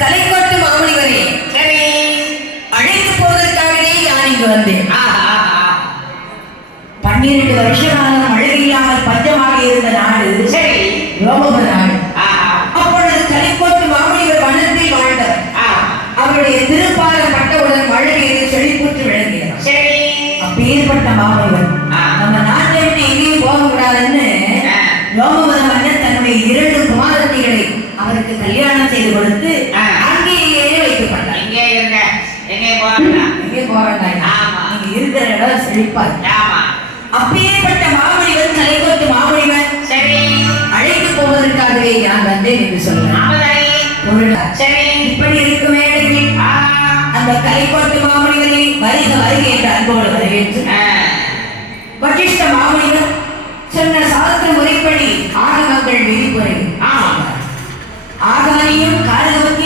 கலைக்கோட்டு மாமுனிவரே, சரி, அழைத்து போவதற்காகவே நான் இங்கு வந்தேன். 12 வருஷ காலம் மழை இல்லாமல் பஞ்சமாக இருந்த நாடு சரி, ரோமபுர நாடு. அப்பொழுது கலைக்கோட்டு மாமுனிவர் வனத்தில் வாழ்ந்தார். அவருடைய திருப்பாதம் பட்டவுடன் மழை பெய்து செழிப்புற்று விளங்கினார். சரி, அப்பேற்பட்ட மாமுனிவர் நம்ம நாட்டை விட்டு எங்கேயும் போக கூடாதுன்னு ரோமபுர மன்னர் தன்னுடைய 2 குமாரத்திகளை அவருக்கு கல்யாணம் செய்து கொடுத்து அங்கேயே வைக்கப்பட்டார். இங்கே இருங்க, எங்கே போறா? எங்கே போறாங்க? ஆமா, நீங்க இருக்கிற இடம் செழிப்பார். ஆமா. அப்பேற்பட்ட மாமுனிவர் கலைக்கோட்டு மாமுனிவர் சரி, அழைத்து போவதற்காகவே நான் வந்தேன் என்று சொன்னார். சரி, இப்படி இருக்கும் வேளையில் அந்த கலைக்கோட்டு மாமுனிவரை வருக வருக என்று அன்போடு வரவேற்று வசிஷ்ட மாமுனிவர் சொன்ன சாஸ்திர முறைப்படி ஆகமங்கள் விதிப்புரை ஆகாரியும் காரகவத்தை